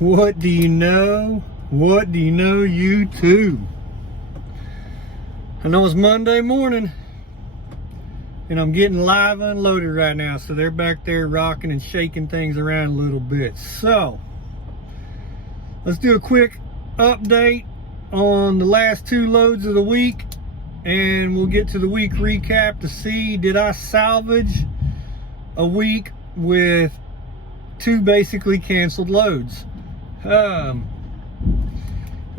What do you know? What do you know, YouTube? I know it's Monday morning and I'm getting live unloaded right now, so they're back there rocking and shaking things around a little bit. So let's do a quick update on the last two loads of the week, and we'll get to the week recap to see, did I salvage a week with two basically canceled loads. Now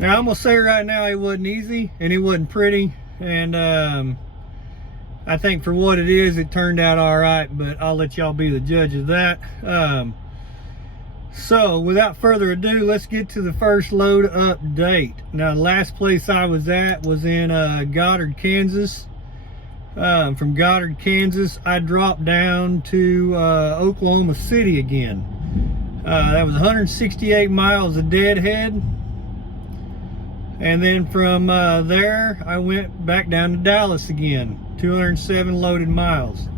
I'm gonna say right now, it wasn't easy and it wasn't pretty, and I think for what it is, it turned out all right, but I'll let y'all be the judge of that. So without further ado, let's get to the first load update. Now, the last place I was at was in Goddard, Kansas. From Goddard, Kansas, I dropped down to Oklahoma City again. That was 168 miles of deadhead. And then from there, I went back down to Dallas again, 207 loaded miles.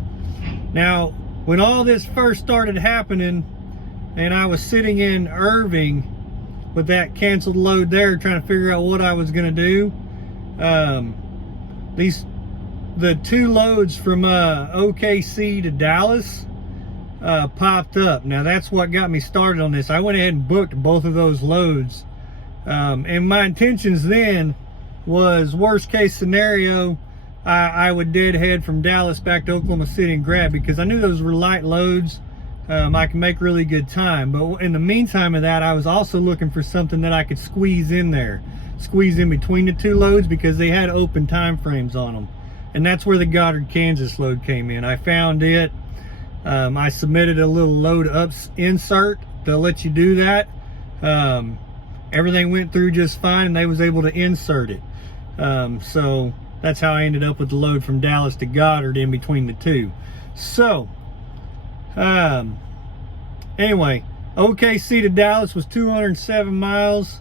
Now, when all this first started happening, and I was sitting in Irving with that canceled load there, trying to figure out what I was gonna do, the two loads from OKC to Dallas popped up. Now that's what got me started on this. I went ahead and booked both of those loads, and my intentions then was, worst case scenario, I would deadhead from Dallas back to Oklahoma City and grab, because I knew those were light loads. I can make really good time, but in the meantime of that, I was also looking for something that I could squeeze in there, squeeze in between the two loads, because they had open time frames on them. And that's where the Goddard, Kansas load came in. I found it. I submitted a little load up insert to let you do that. Everything went through just fine, and they was able to insert it. So that's how I ended up with the load from Dallas to Goddard in between the two. So anyway, OKC to Dallas was 207 miles.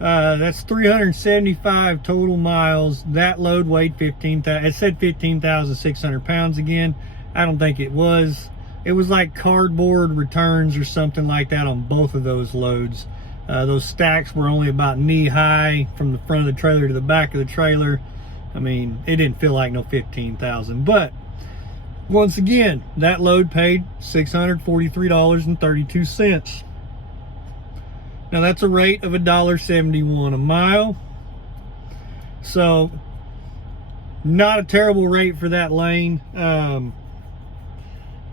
That's 375 total miles. That load weighed 15,000. It said 15,600 pounds again. I don't think it was. It was like cardboard returns or something like that on both of those loads. Those stacks were only about knee high from the front of the trailer to the back of the trailer. I mean, it didn't feel like no 15,000, but once again, that load paid $643.32. Now that's a rate of $1.71 a mile. So not a terrible rate for that lane.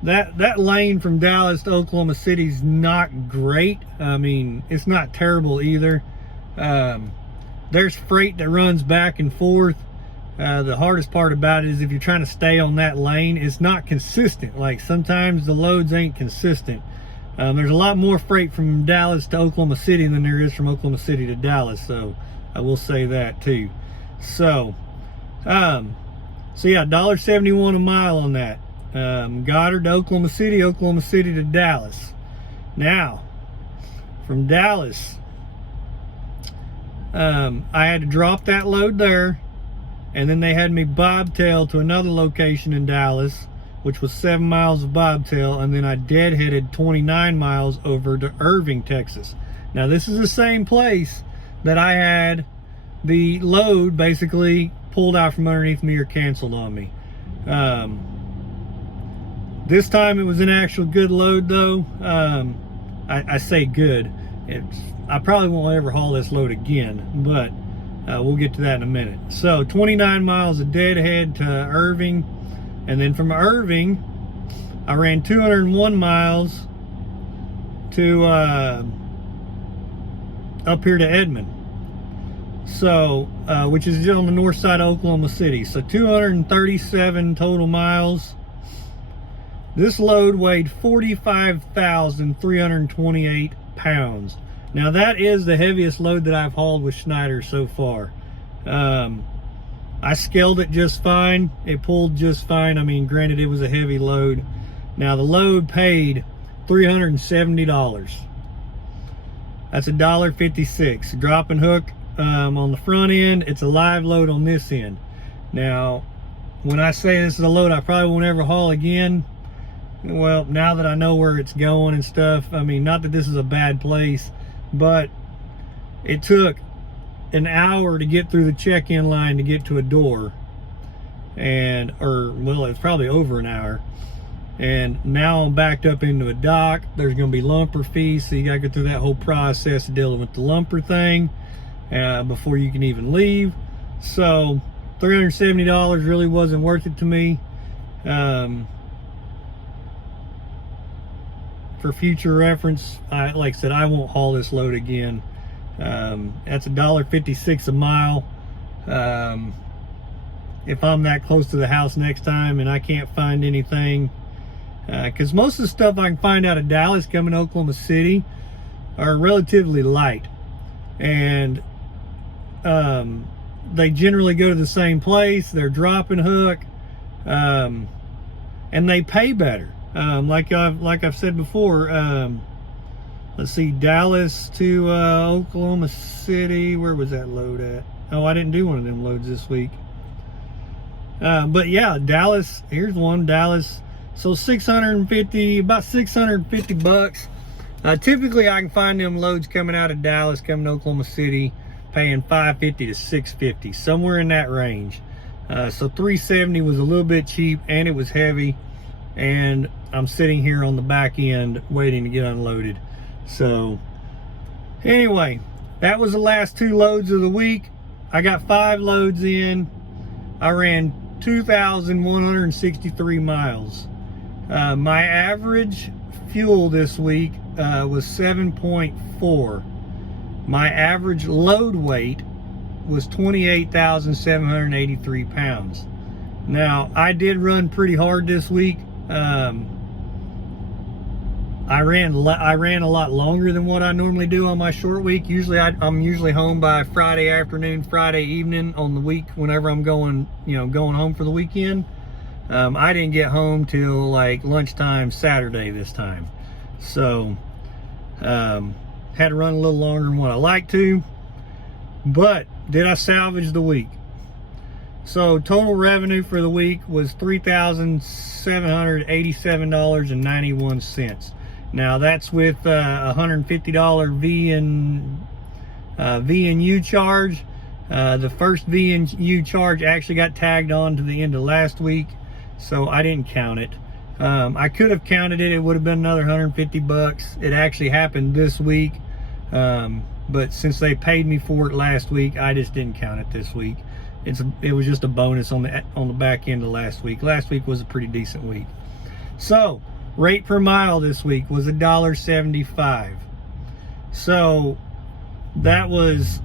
That lane from Dallas to Oklahoma City is not great. I mean, it's not terrible either. There's freight that runs back and forth. The hardest part about it is if you're trying to stay on that lane, it's not consistent. Like, sometimes the loads ain't consistent. There's a lot more freight from Dallas to Oklahoma City than there is from Oklahoma City to Dallas, so I will say that too. So yeah, $1.71 a mile on that. Goddard to Oklahoma City to Dallas. Now, from Dallas, I had to drop that load there, and then they had me bobtail to another location in Dallas, which was 7 miles of bobtail, and then I deadheaded 29 miles over to Irving, Texas. Now, this is the same place that I had the load basically pulled out from underneath me or canceled on me. This time it was an actual good load, though. I say good. I probably won't ever haul this load again, but we'll get to that in a minute. So 29 miles of deadhead to Irving, and then from Irving I ran 201 miles to up here to Edmond, so which is on the north side of Oklahoma City. So 237 total miles. This load weighed 45,328 pounds. Now that is the heaviest load that I've hauled with Schneider so far. I scaled it just fine. It pulled just fine. I mean, granted, it was a heavy load. Now the load paid $370. That's $1.56. Drop and hook on the front end. It's a live load on this end. Now, when I say this is a load I probably won't ever haul again, well, now that I know where it's going and stuff, I mean, not that this is a bad place, but it took an hour to get through the check-in line to get to a door, well, it's probably over an hour. And now I'm backed up into a dock. There's going to be lumper fees, so you got to go through that whole process of dealing with the lumper thing before you can even leave. So $370 really wasn't worth it to me. For future reference, like I said, I won't haul this load again. That's $1.56 a mile. If I'm that close to the house next time and I can't find anything, because most of the stuff I can find out of Dallas coming to Oklahoma City are relatively light, and they generally go to the same place. They're drop and hook, and they pay better. Like I've said before, let's see, Dallas to Oklahoma City. Where was that load at? Oh, I didn't do one of them loads this week. But yeah, Dallas. Here's one, Dallas. So about 650 bucks. Typically, I can find them loads coming out of Dallas, coming to Oklahoma City, paying $550 to $650, somewhere in that range. So $370 was a little bit cheap, and it was heavy. And I'm sitting here on the back end waiting to get unloaded. So anyway, that was the last 2 loads of the week. I got 5 loads in. I ran 2,163 miles. My average fuel this week was 7.4. My average load weight was 28,783 pounds. Now, I did run pretty hard this week. I ran a lot longer than what I normally do on my short week. Usually I'm usually home by Friday afternoon, Friday evening on the week whenever I'm going home for the weekend. I didn't get home till like lunchtime Saturday this time. So had to run a little longer than what I like to. But did I salvage the week? So total revenue for the week was $3,787.91. Now that's with $150 V&U charge. The first V&U charge actually got tagged on to the end of last week, so I didn't count it. I could have counted it. It would have been another 150 bucks. It actually happened this week, but since they paid me for it last week, I just didn't count it this week. It was just a bonus on the back end of last week. Last week was a pretty decent week. So rate per mile this week was $1.75. So that was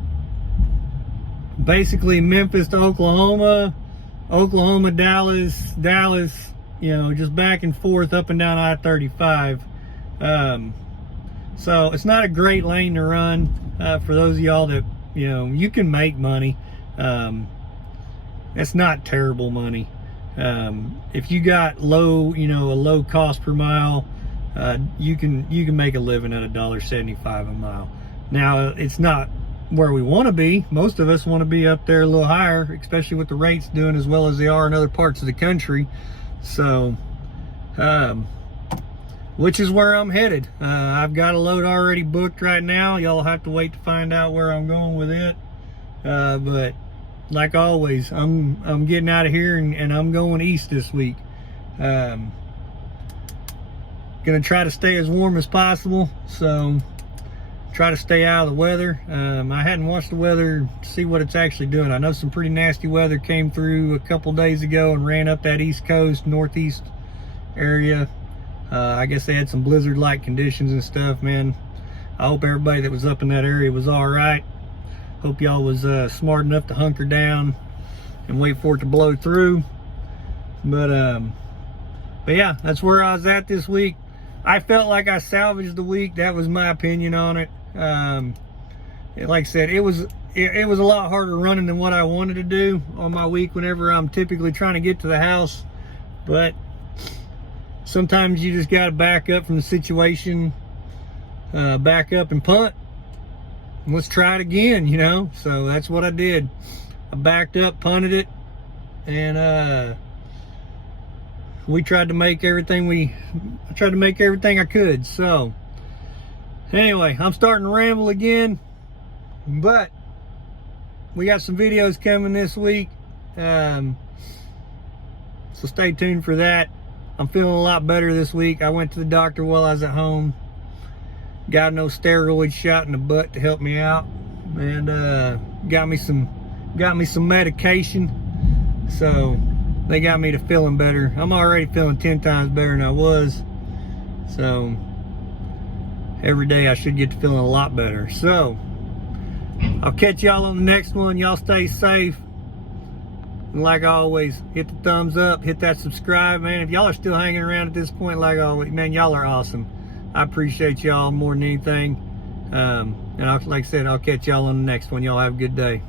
basically Memphis to Oklahoma, Oklahoma, Dallas, just back and forth up and down I-35. So it's not a great lane to run for those of y'all that, you can make money. It's not terrible money. If you got a low cost per mile, you can make a living at $1.75 a mile. Now, it's not where we want to be. Most of us want to be up there a little higher, especially with the rates doing as well as they are in other parts of the country. So, which is where I'm headed. I've got a load already booked right now. Y'all have to wait to find out where I'm going with it. But like always, I'm getting out of here and I'm going east this week. Gonna try to stay as warm as possible, so try to stay out of the weather. I hadn't watched the weather to see what it's actually doing. I know some pretty nasty weather came through a couple days ago and ran up that east coast, northeast area. I guess they had some blizzard-like conditions and stuff, man. I hope everybody that was up in that area was all right. Hope y'all was smart enough to hunker down and wait for it to blow through. But yeah, that's where I was at this week. I felt like I salvaged the week. That was my opinion on it. Like I said, it was a lot harder running than what I wanted to do on my week whenever I'm typically trying to get to the house. But sometimes you just got to back up from the situation, back up and punt. Let's try it again, so that's what I did. I backed up, punted it, and we tried to make everything I could. So Anyway, I'm starting to ramble again, but we got some videos coming this week, so stay tuned for that. I'm feeling a lot better this week. I went to the doctor while I was at home, got no steroid shot in the butt to help me out, and got me some medication, so they got me to feeling better. I'm already feeling 10 times better than I was, so every day I should get to feeling a lot better. So I'll catch y'all on the next one. Y'all stay safe. And like always, hit the thumbs up, hit that subscribe, man. If y'all are still hanging around at this point, like always, man, y'all are awesome. I appreciate y'all more than anything. And like I said, I'll catch y'all on the next one. Y'all have a good day.